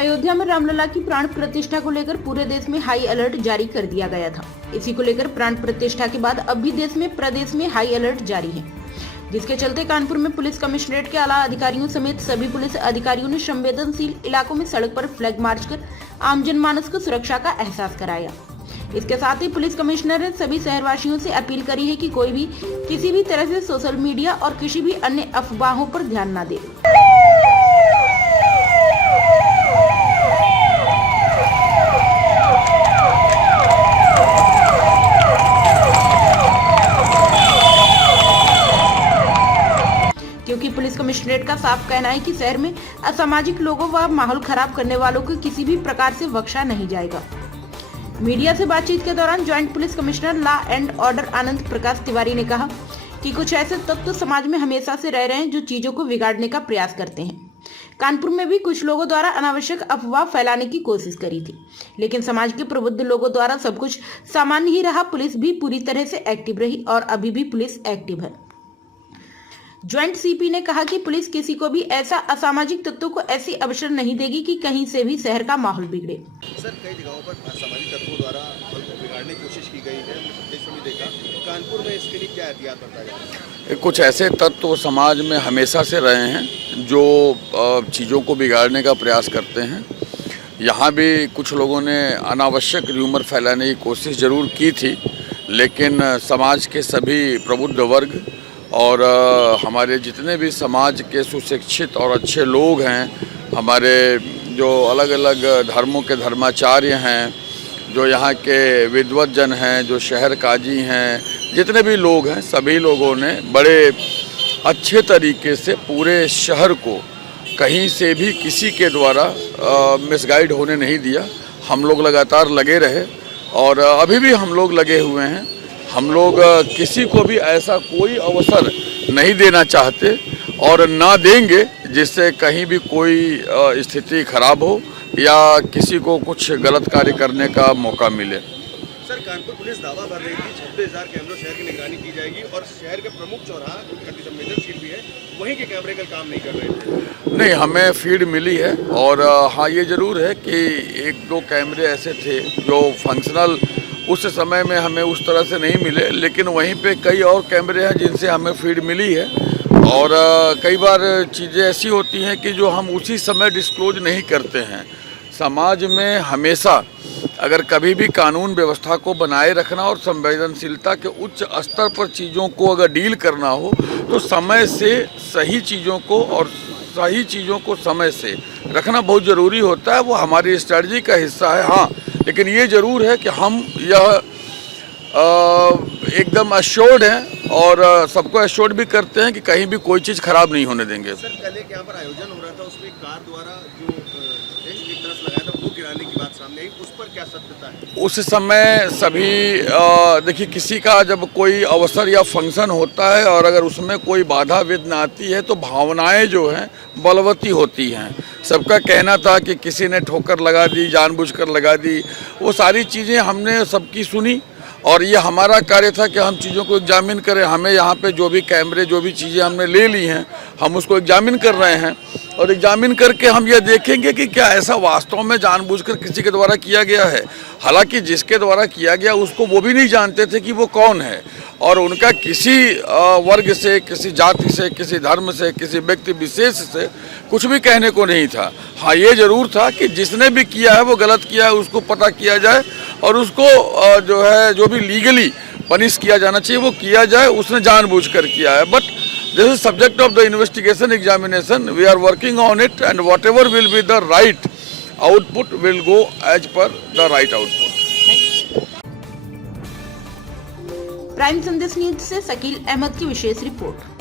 अयोध्या में रामलला की प्राण प्रतिष्ठा को लेकर पूरे देश में हाई अलर्ट जारी कर दिया गया था। इसी को लेकर प्राण प्रतिष्ठा के बाद अब भी प्रदेश में हाई अलर्ट जारी है, जिसके चलते कानपुर में पुलिस कमिश्नरेट के आला अधिकारियों समेत सभी पुलिस अधिकारियों ने संवेदनशील इलाकों में सड़क पर फ्लैग मार्च कर आम जनमानस को सुरक्षा का एहसास कराया। इसके साथ ही पुलिस कमिश्नर ने सभी शहरवासियों से अपील करी है कि कोई भी किसी भी तरह से सोशल मीडिया और किसी भी अन्य अफवाहों पर ध्यान न दे। क्योंकि पुलिस कमिश्नरेट का साफ कहना है कि शहर में असामाजिक लोगों व माहौल खराब करने वालों को किसी भी प्रकार से बख्शा नहीं जाएगा। मीडिया से बातचीत के दौरान joint police commissioner law and order Anand Prakash Tiwari ने कहा कि कुछ ऐसे तत्व समाज में हमेशा से रह रहे हैं जो चीजों को बिगाड़ने का प्रयास करते हैं। कानपुर में भी कुछ लोगों द्वारा अनावश्यक अफवाह फैलाने की कोशिश करी थी, लेकिन समाज के प्रबुद्ध लोगों द्वारा सब कुछ सामान्य ही रहा। पुलिस भी पूरी तरह से एक्टिव रही और अभी भी पुलिस एक्टिव है। ज्वाइंट सीपी ने कहा कि पुलिस किसी को भी ऐसा असामाजिक तत्वों को ऐसी अवसर नहीं देगी कि कहीं से भी शहर का माहौल बिगड़े। सर, कई जगहों पर असामाजिक तत्वों द्वारा माहौल को बिगाड़ने की कोशिश की गई है, देश में भी देखा। कानपुर में इसके लिए क्या एहतियात बरता जाए? कुछ ऐसे तत्व समाज में हमेशा से रहे हैं जो चीज़ों को बिगाड़ने का प्रयास करते हैं। यहाँ भी कुछ लोगों ने अनावश्यक र्यूमर फैलाने की कोशिश जरूर की थी, लेकिन समाज के सभी प्रबुद्ध वर्ग और हमारे जितने भी समाज के सुशिक्षित और अच्छे लोग हैं, हमारे जो अलग अलग धर्मों के धर्माचार्य हैं, जो यहाँ के विद्वत जन हैं, जो शहर काजी हैं, जितने भी लोग हैं, सभी लोगों ने बड़े अच्छे तरीके से पूरे शहर को कहीं से भी किसी के द्वारा मिसगाइड होने नहीं दिया। हम लोग लगातार लगे रहे और अभी भी हम लोग लगे हुए हैं। हम लोग किसी को भी ऐसा कोई अवसर नहीं देना चाहते और ना देंगे जिससे कहीं भी कोई स्थिति खराब हो या किसी को कुछ गलत कार्य करने का मौका मिले। सर, कानपुर पुलिस दावा भर रही थी 26,000 कैमरों शहर की निगरानी की जाएगी और शहर के प्रमुख चौराहा अति संवेदनशील भी है, वहीं के कैमरे कल काम नहीं कर रहे थे। नहीं, हमें फीड मिली है और हाँ, ये जरूर है कि एक दो कैमरे ऐसे थे जो फंक्शनल उस समय में हमें उस तरह से नहीं मिले, लेकिन वहीं पे कई और कैमरे हैं जिनसे हमें फीड मिली है। और कई बार चीज़ें ऐसी होती हैं कि जो हम उसी समय डिस्क्लोज नहीं करते हैं। समाज में हमेशा अगर कभी भी कानून व्यवस्था को बनाए रखना और संवेदनशीलता के उच्च स्तर पर चीज़ों को अगर डील करना हो तो समय से सही चीज़ों को और सही चीज़ों को समय से रखना बहुत ज़रूरी होता है। वो हमारी स्ट्रेटजी का हिस्सा है। हाँ, लेकिन ये ज़रूर है कि हम यह एकदम अश्योर्ड हैं और सबको अश्योर्ड भी करते हैं कि कहीं भी कोई चीज़ खराब नहीं होने देंगे। सर, कल एक यहाँ पर आयोजन हो रहा था, उसमें कार द्वारा जो एक तरफ लगाया था वो गिराने की बात सामने आई, उस पर क्या सत्यता है? उस समय सभी देखिए, किसी का जब कोई अवसर या फंक्शन होता है और अगर उसमें कोई बाधा विघ्न आती है तो भावनाएं जो हैं बलवती होती हैं। सबका कहना था कि किसी ने ठोकर लगा दी, जानबूझकर लगा दी। वो सारी चीज़ें हमने सबकी सुनी और ये हमारा कार्य था कि हम चीज़ों को एग्जामिन करें। हमें यहाँ पे जो भी कैमरे, जो भी चीज़ें हमने ले ली हैं, हम उसको एग्जामिन कर रहे हैं और एग्जामिन करके हम ये देखेंगे कि क्या ऐसा वास्तव में जानबूझकर किसी के द्वारा किया गया है। हालांकि जिसके द्वारा किया गया उसको वो भी नहीं जानते थे कि वो कौन है और उनका किसी वर्ग से, किसी जाति से, किसी धर्म से, किसी व्यक्ति विशेष से कुछ भी कहने को नहीं था। हाँ, ये ज़रूर था कि जिसने भी किया है वो गलत किया है, उसको पता किया जाए और उसको जो है जो भी लीगली पनिश किया जाना चाहिए वो किया जाए। उसने जानबूझकर किया है, but this is subject of the investigation examination. We are working on it and what ever will be the right output will go as per the right output. Prime Sandesh news से शकील अहमद की विशेष रिपोर्ट।